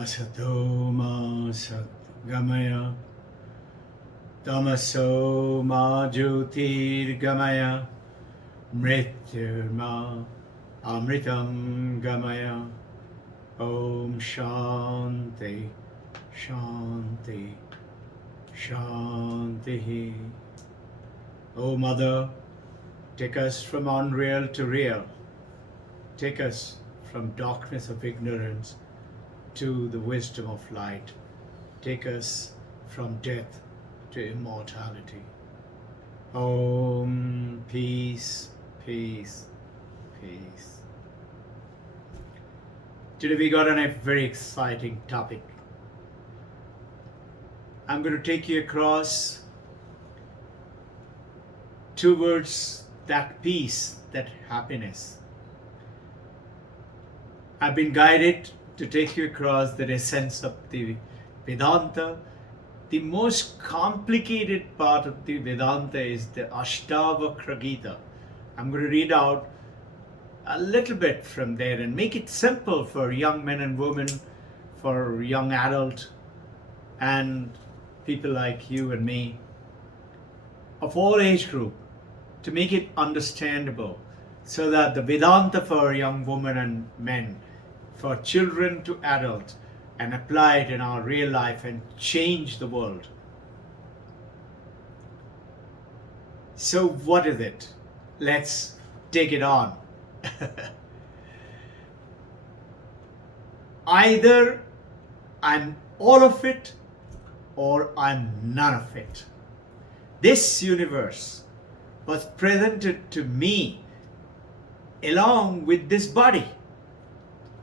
Asato ma satgamaya tamaso ma jyotirgamaya mrityurma amritam gamaya. Om Shanti Shanti Shanti. O Mother, take us from unreal to real. Take us from darkness of ignorance to the wisdom of light. Take us from death to immortality. Om, peace, peace, peace. Today we got on a very exciting topic. I'm going to take you across towards that peace, that happiness. I've been guided to take you across the essence of the Vedanta. The most complicated part of the Vedanta is the Ashtavakra Gita. I'm going to read out a little bit from there and make it simple for young men and women, for young adults, and people like you and me, of all age group, to make it understandable, so that the Vedanta for young women and men, for children to adults, and apply it in our real life and change the world. So what is it? Let's take it on. Either I'm all of it or I'm none of it. This universe was presented to me along with this body.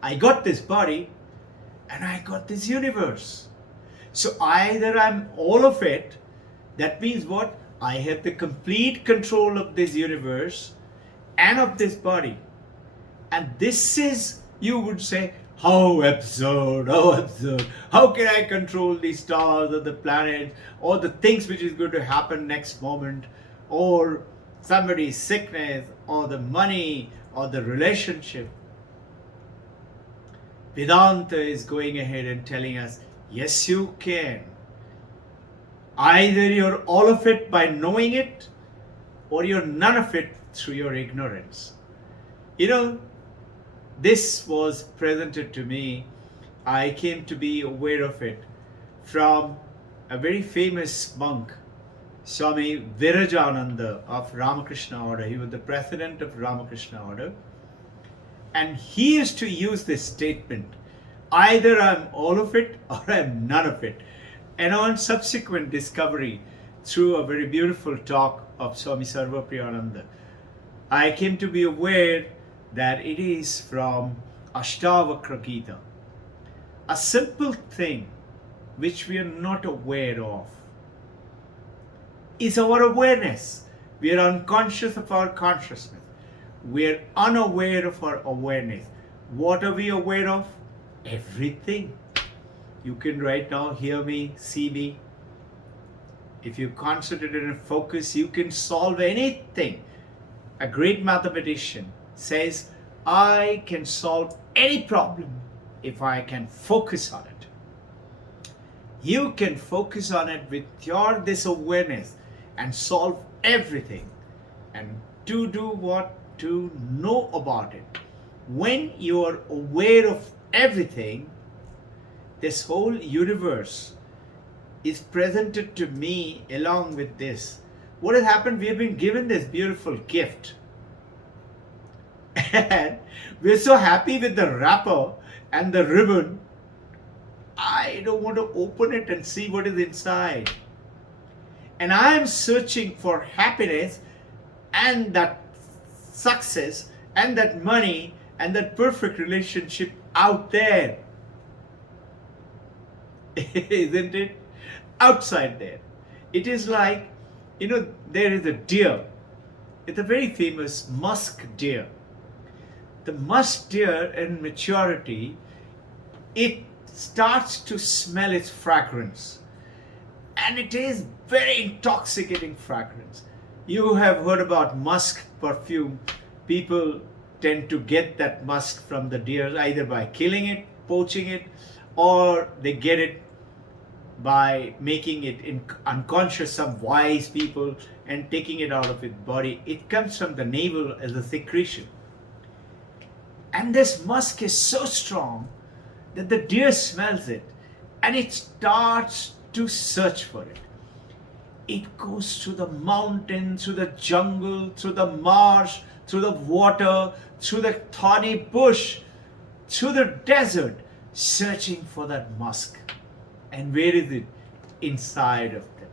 I got this body and I got this universe. So either I'm all of it, that means what? I have the complete control of this universe and of this body. And this is, you would say, how absurd, how absurd. How can I control the stars or the planets or the things which is going to happen next moment, or somebody's sickness or the money or the relationship? Vedanta is going ahead and telling us, yes, you can. Either you're all of it by knowing it, or you're none of it through your ignorance. You know, this was presented to me. I came to be aware of it from a very famous monk, Swami Virajananda of Ramakrishna Order. He was the president of Ramakrishna Order. And he used to use this statement, either I'm all of it or I'm none of it. And on subsequent discovery, through a very beautiful talk of Swami Sarvapriyananda, I came to be aware that it is from Ashtavakra Gita. A simple thing which we are not aware of is our awareness. We are unconscious of our consciousness. We are unaware of our awareness. What are we aware of? Everything. You can right now hear me, see me. If you concentrate and focus, you can solve anything. A great mathematician says, I can solve any problem if I can focus on it. You can focus on it with your this awareness and solve everything. And to do what? To know about it. When you are aware of everything, this whole universe is presented to me along with this. What has happened? We have been given this beautiful gift. And we're so happy with the wrapper and the ribbon. I don't want to open it and see what is inside. And I'm searching for happiness and that success and that money and that perfect relationship out there. Isn't it? Outside there. It is like, there is a deer. It's a very famous musk deer. The musk deer in maturity, it starts to smell its fragrance. And it is very intoxicating fragrance. You have heard about musk perfume. People tend to get that musk from the deer either by killing it, poaching it, or they get it by making it unconscious, some wise people, and taking it out of its body. It comes from the navel as a secretion. And this musk is so strong that the deer smells it and it starts to search for it. It goes through the mountain, through the jungle, through the marsh, through the water, through the thorny bush, through the desert, searching for that musk. And where is it? Inside of them.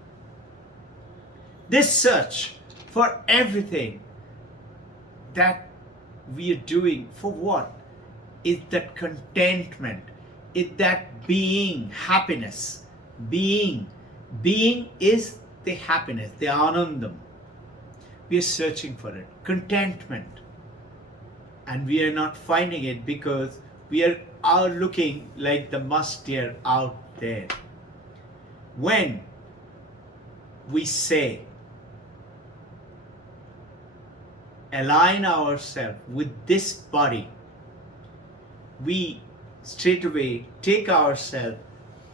This search for everything that we are doing, for what? Is that contentment, is that being, happiness. Being is the happiness, the anandam. We are searching for it, contentment. And we are not finding it because we are out looking like the musk deer out there. When we say, align ourselves with this body, we straightaway take ourselves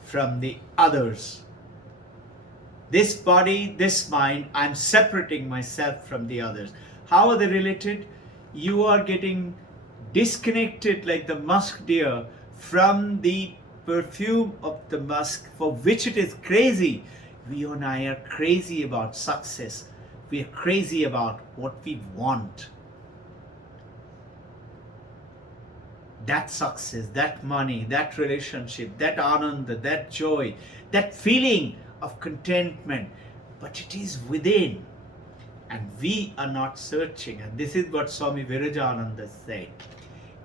from the others. This body, this mind, I'm separating myself from the others. How are they related? You are getting disconnected like the musk deer from the perfume of the musk, for which it is crazy. We and I are crazy about success. We are crazy about what we want. That success, that money, that relationship, that ananda, that joy, that feeling of contentment. But it is within. And we are not searching. And this is what Swami Virajananda said.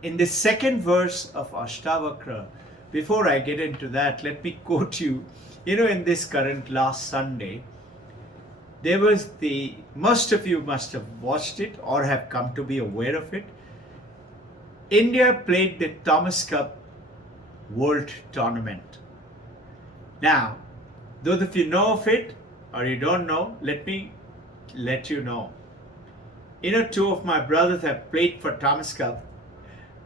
In the second verse of Ashtavakra, before I get into that, let me quote you. In this current last Sunday, there was most of you must have watched it or have come to be aware of it. India played the Thomas Cup World Tournament. Now, those of you know of it or you don't know, let me let you know. Two of my brothers have played for Thomas Cup,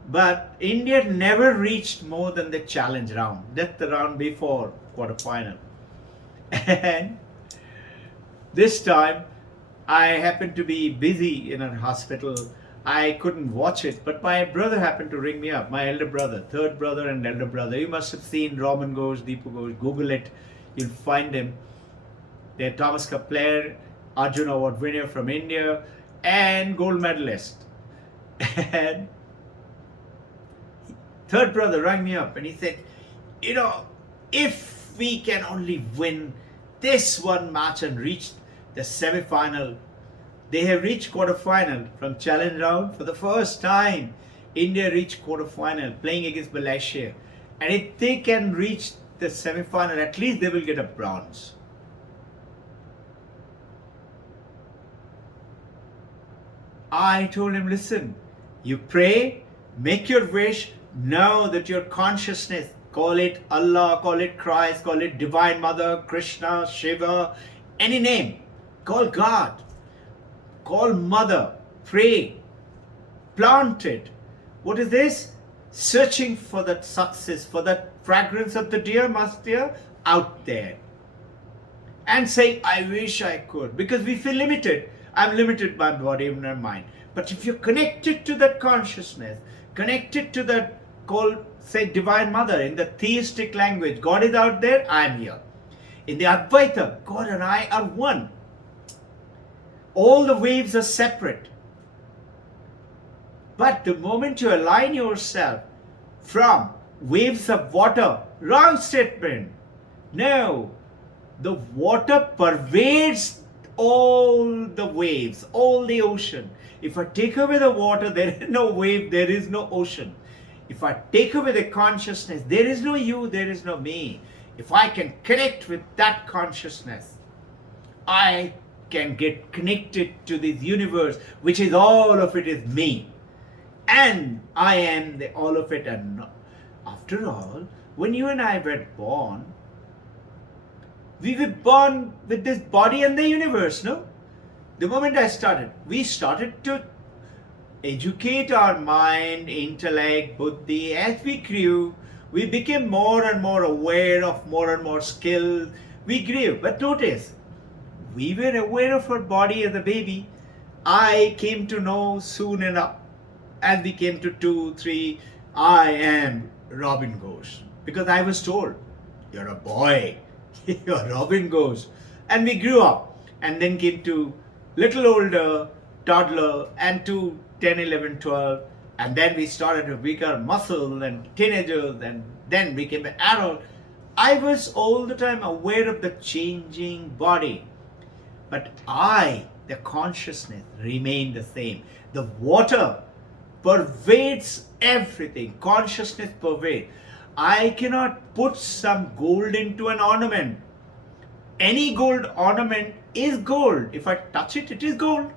but India never reached more than the challenge round. That's the round before quarterfinal. And this time, I happened to be busy in a hospital. I couldn't watch it, but my brother happened to ring me up, my elder brother, third brother and elder brother. You must have seen Robbin Ghosh, Deepu Ghosh, Google it, you'll find him. They're Thomas Cup player, Arjuna Award winner from India, and gold medalist. And third brother rang me up and he said, if we can only win this one match and reach the semi-final. They have reached quarter-final from challenge round for the first time. India reached quarter-final playing against Malaysia. And if they can reach the semi-final, at least they will get a bronze. I told him, listen, you pray, make your wish, know that your consciousness, call it Allah, call it Christ, call it Divine Mother, Krishna, Shiva, any name. Call God, call Mother, pray, plant it. What is this? Searching for that success, for that fragrance of the deer, musk deer, out there. And say, I wish I could. Because we feel limited. I'm limited by body and my mind. But if you're connected to that consciousness, connected to that, called, say, Divine Mother, in the theistic language, God is out there, I'm here. In the Advaita, God and I are one. All the waves are separate. But the moment you align yourself from waves of water, wrong statement. No, the water pervades all the waves, all the ocean. If I take away the water, there is no wave, there is no ocean. If I take away the consciousness, there is no you, there is no me. If I can connect with that consciousness, I can get connected to this universe, which is all of it is me. And I am the all of it. And after all, when you and I were born, we were born with this body and the universe, no? The moment we started to educate our mind, intellect, buddhi. As we grew, We became more and more aware of more and more skills. We grew. But notice, we were aware of our body as a baby. I came to know soon enough. As we came to 2, 3, I am Robbin Ghosh. Because I was told, you're a boy, you're Robbin Ghosh. And we grew up and then came to little older, toddler, and to 10, 11, 12. And then we started to become muscle and teenagers and then became an adult. I was all the time aware of the changing body. But the consciousness remained the same. The water pervades everything. Consciousness pervades. I cannot put some gold into an ornament. Any gold ornament is gold. If I touch it, it is gold.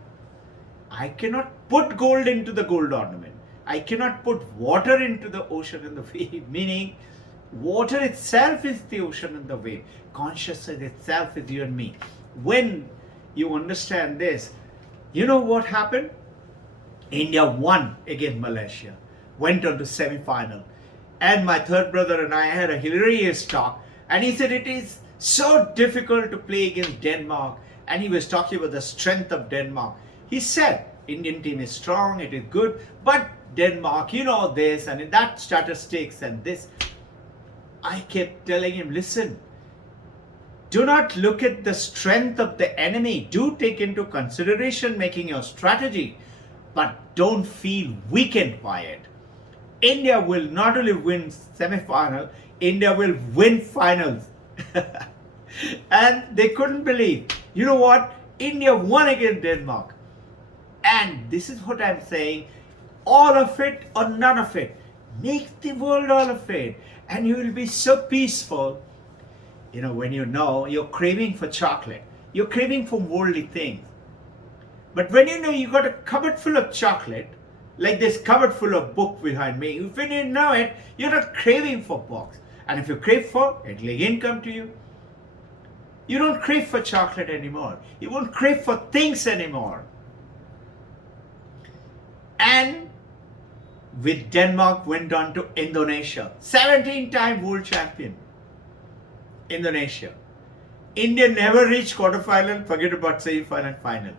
I cannot put gold into the gold ornament. I cannot put water into the ocean and the wave. Meaning, water itself is the ocean and the wave. Consciousness itself is you and me. When you understand this, you know what happened? India won against Malaysia, went on to semi-final. And my third brother and I had a hilarious talk. And he said it is so difficult to play against Denmark. And he was talking about the strength of Denmark. He said, Indian team is strong, it is good. But Denmark, you know this and that statistics and this. I kept telling him, listen, do not look at the strength of the enemy. Do take into consideration making your strategy. But don't feel weakened by it. India will not only win semi-final, India will win finals. And they couldn't believe. You know what? India won against Denmark. And this is what I'm saying. All of it or none of it. Make the world all of it. And you will be so peaceful. You know, when you know you're craving for chocolate. You're craving for worldly things. But when you know you got a cupboard full of chocolate, like this cupboard full of book behind me, when you know it, you're not craving for books. And if you crave for, it'll again come to you. You don't crave for chocolate anymore. You won't crave for things anymore. And with Denmark went on to Indonesia. 17-time world champion. Indonesia. India never reached quarterfinal, forget about semi-final, final.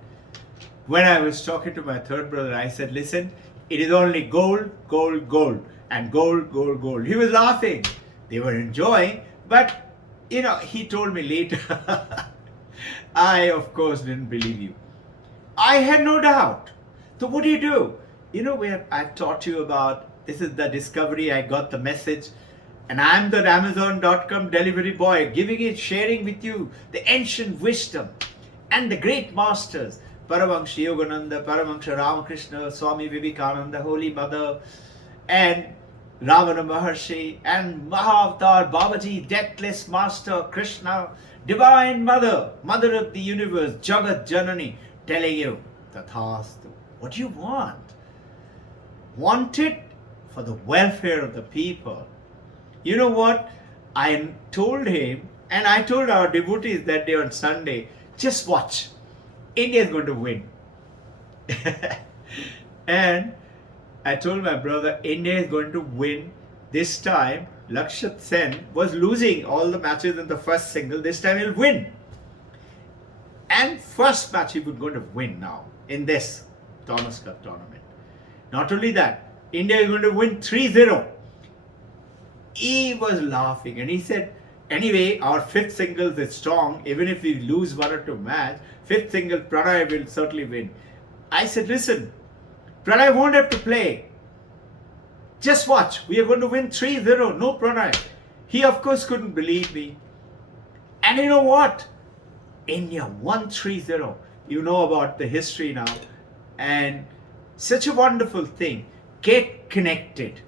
When I was talking to my third brother, I said, listen, it is only gold, gold, gold, and gold, gold, gold. He was laughing. They were enjoying, but, you know, he told me later, I, of course, didn't believe you. I had no doubt. So what do? You know, where I've taught you about, this is the discovery, I got the message, and I'm the Amazon.com delivery boy, giving it, sharing with you the ancient wisdom and the great masters. Paramahansa Yogananda, Paramahansa Ramakrishna, Swami Vivekananda, Holy Mother, and Ramana Maharshi, and Mahavatar Babaji, Deathless Master, Krishna, Divine Mother, Mother of the Universe, Jagat Janani, telling you, Tathastu, what do you want? Want it for the welfare of the people. You know what? I told him, and I told our devotees that day on Sunday, just watch. India is going to win. And I told my brother, India is going to win. This time, Lakshya Sen was losing all the matches in the first single. This time he'll win. And first match he was going to win now in this Thomas Cup tournament. Not only that, India is going to win 3-0. He was laughing and he said, anyway, our fifth singles is strong. Even if we lose 1 or 2 matches, fifth single, Pranay will certainly win. I said, listen, Pranay won't have to play. Just watch. We are going to win 3-0. No Pranay. He, of course, couldn't believe me. And you know what? India won 3-0. You know about the history now. And such a wonderful thing. Get connected.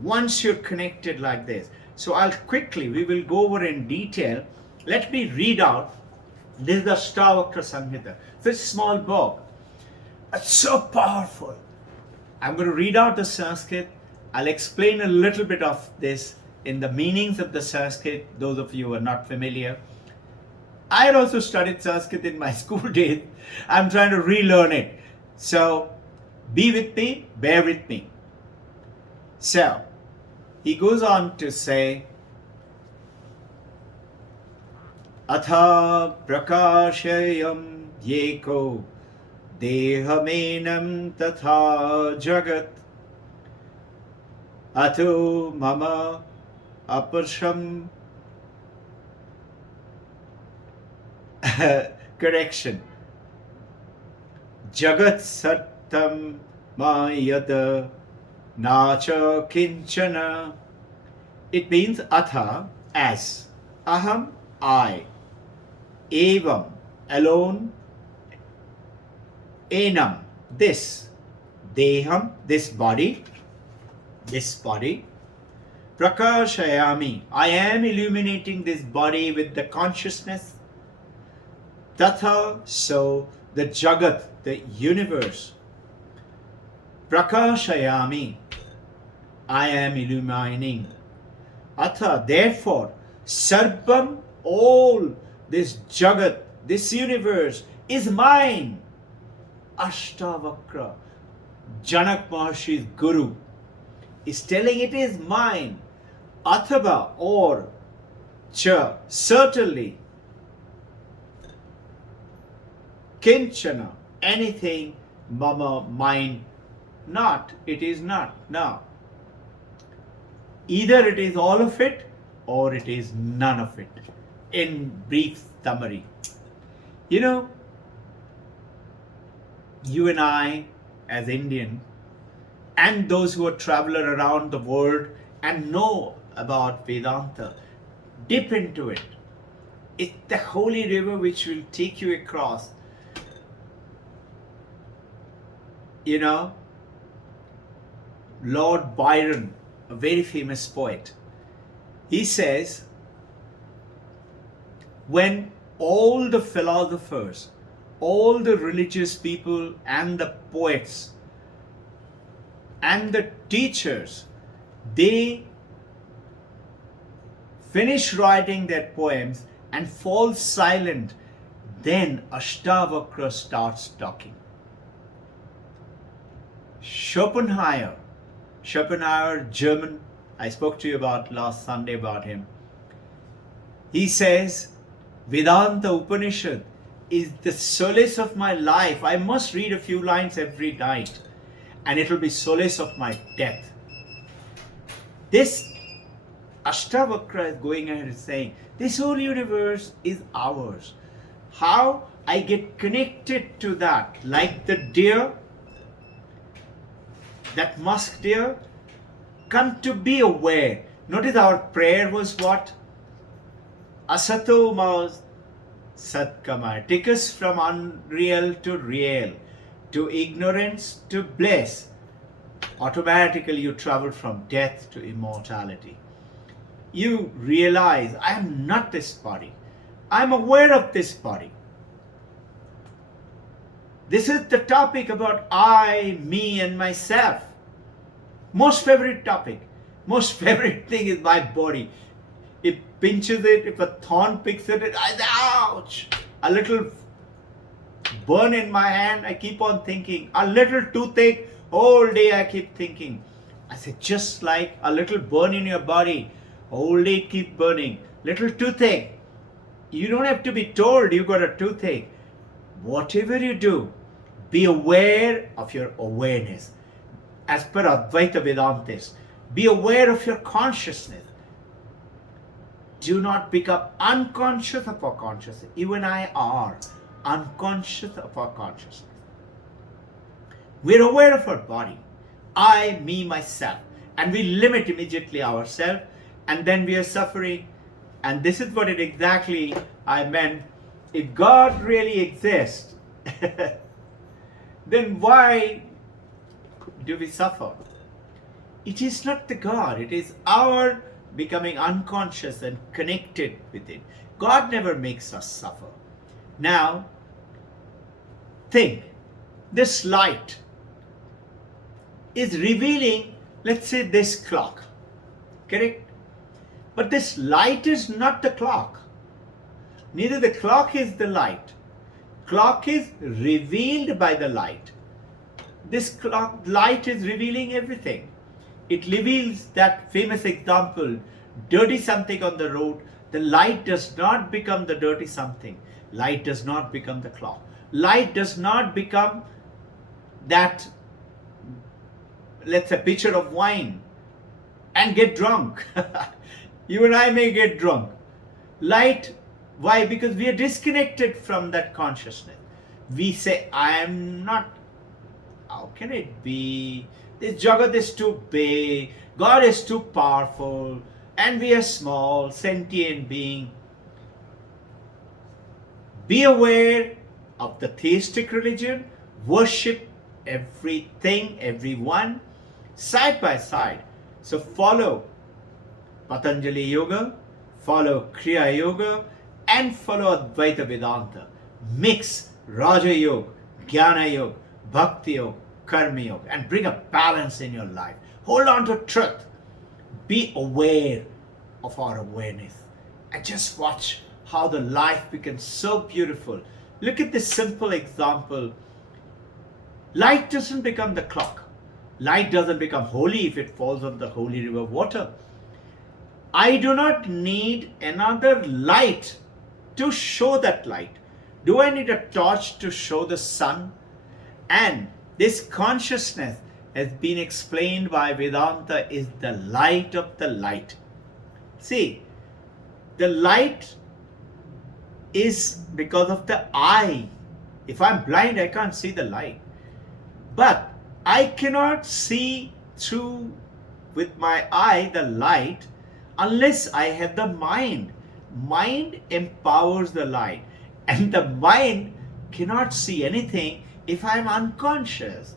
Once you're connected like this. So we will go over in detail. Let me read out. This is the Stavakra Samhita. This small book. It's so powerful. I'm going to read out the Sanskrit. I'll explain a little bit of this in the meanings of the Sanskrit, those of you who are not familiar. I had also studied Sanskrit in my school days. I'm trying to relearn it. So, be with me, bear with me. So, He goes on to say, Atha prakashayam yeko dehamenam tatha jagat ato mama aparsham. Correction. Jagat sattam mayata nacha kinchana. It means atha, as, aham, I, evam, alone, enam, this, deham, this body, prakashayami, I am illuminating this body with the consciousness, tatha, so the jagat, the universe, prakashayami, I am illumining, atha, therefore, sarvam, all this jagat, this universe is mine. Ashtavakra, Janak Maharshi's guru, is telling it is mine. Athava, or cha, certainly. Kinchana, anything, mama, mine, not, it is not. Now, either it is all of it or it is none of it. In brief summary, you know, you and I as Indian and those who are traveler around the world and know about Vedanta, dip into it. It's the holy river which will take you across. You know, Lord Byron, a very famous poet, he says, when all the philosophers, all the religious people and the poets and the teachers, they finish writing their poems and fall silent, then Ashtavakra starts talking. Schopenhauer, German, I spoke to you about last Sunday about him. He says, Vedanta Upanishad is the solace of my life. I must read a few lines every night and it will be solace of my death. This Ashtavakra is going ahead and saying, this whole universe is ours. How I get connected to that, like the deer, that musk deer, come to be aware. Notice our prayer was what? Asato ma satkamaya. Take us from unreal to real, to ignorance to bliss. Automatically you travel from death to immortality. You realize, I am not this body. I am aware of this body. This is the topic about I, me and myself. Most favorite topic. Most favorite thing is my body. It pinches it, if a thorn picks at it, ouch! A little burn in my hand, I keep on thinking. A little toothache, whole day I keep thinking. I said, just like a little burn in your body, whole day it keeps burning. Little toothache. You don't have to be told you got a toothache. Whatever you do, be aware of your awareness. As per Advaita Vedantis, be aware of your consciousness. Do not become unconscious of our consciousness. You and I are unconscious of our consciousness. We're aware of our body. I, me, myself. And we limit immediately ourselves. And then we are suffering. And this is what it exactly I meant. If God really exists, then why do we suffer? It is not the God. It is our becoming unconscious and connected with it. God never makes us suffer. Now, think, this light is revealing, let's say, this clock, correct? But this light is not the clock. Neither the clock is the light. Clock is revealed by the light. This clock light is revealing everything. It reveals that famous example, dirty something on the road, the light does not become the dirty something. Light does not become the clock. Light does not become that, let's say, pitcher of wine and get drunk. You and I may get drunk. Light, why? Because we are disconnected from that consciousness. We say, I am not, how can it be? This Jagat is too big, God is too powerful, and we are small, sentient being. Be aware of the theistic religion, worship everything, everyone, side by side. So follow Patanjali Yoga, follow Kriya Yoga, and follow Advaita Vedanta. Mix Raja Yoga, Jnana Yoga, Bhakti Yoga, Karma Yoga, and bring a balance in your life. Hold on to truth. Be aware of our awareness. And just watch how the life becomes so beautiful. Look at this simple example. Light doesn't become the clock. Light doesn't become holy if it falls on the holy river water. I do not need another light to show that light. Do I need a torch to show the sun? And this consciousness has been explained by Vedanta is the light of the light. See, the light is because of the eye. If I'm blind, I can't see the light. But I cannot see through with my eye the light unless I have the mind. Mind empowers the light. And the mind cannot see anything if I'm unconscious.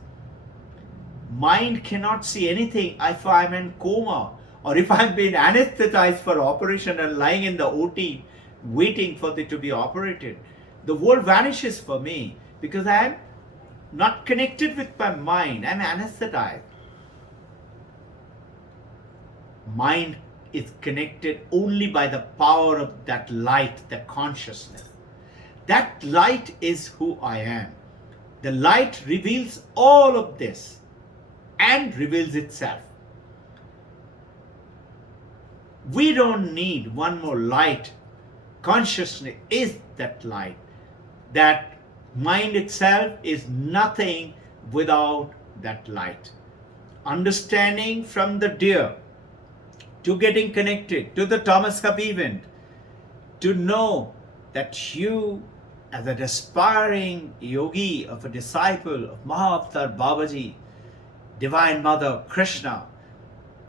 Mind cannot see anything if I'm in coma or if I'm being anesthetized for operation and lying in the OT waiting for it to be operated. The world vanishes for me because I am not connected with my mind. I'm anesthetized. Mind is connected only by the power of that light, the consciousness. That light is who I am. The light reveals all of this and reveals itself. We don't need one more light. Consciousness is that light. That mind itself is nothing without that light. Understanding from the deer to getting connected to the Thomas Cup event, to know that you as an aspiring yogi, of a disciple of Mahavatar Babaji, Divine Mother Krishna,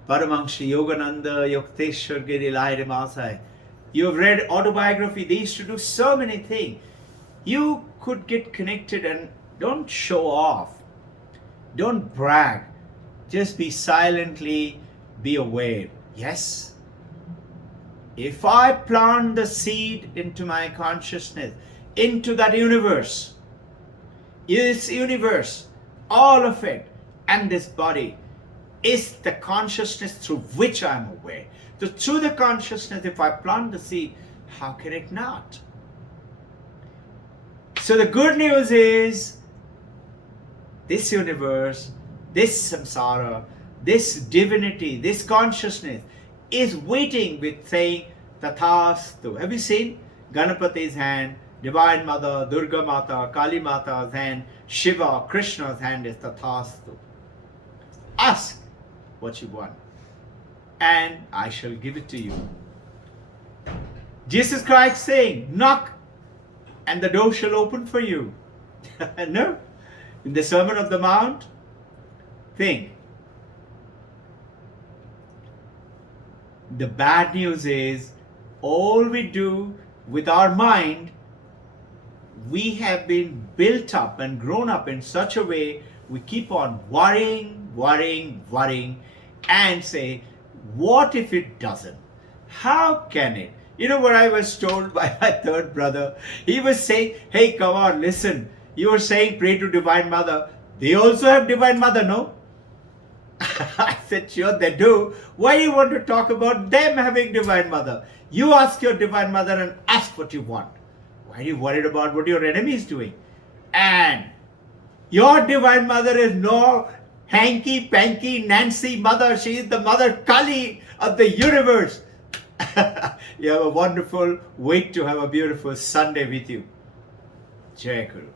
Paramahansa Yogananda Yukteswar Giri Lahiri Masai. You have read autobiography. They used to do so many things. You could get connected and don't show off. Don't brag. Just be silently, be aware. Yes, if I plant the seed into my consciousness, into that universe, this universe, all of it, and this body is the consciousness through which I am aware. So through the consciousness, if I plant the seed, how can it not? So the good news is, this universe, this samsara, this divinity, this consciousness is waiting with saying, Tathastu. Have you seen Ganapati's hand, Divine Mother, Durga Mata, Kali Mata's hand, Shiva, Krishna's hand is Tathastu. Ask what you want, and I shall give it to you. Jesus Christ saying, knock, and the door shall open for you. No? In the Sermon on the Mount, think. The bad news is, all we do with our mind, we have been built up and grown up in such a way, we keep on worrying, and say, what if it doesn't? How can it? You know what I was told by my third brother? He was saying, hey, come on, listen. You were saying pray to Divine Mother. They also have Divine Mother, no? I said, sure they do. Why do you want to talk about them having Divine Mother? You ask your Divine Mother and ask what you want. Why are you worried about what your enemy is doing? And your Divine Mother is no hanky panky Nancy mother. She is the mother Kali of the universe. You have a wonderful week to have a beautiful Sunday with you. Jai Guru.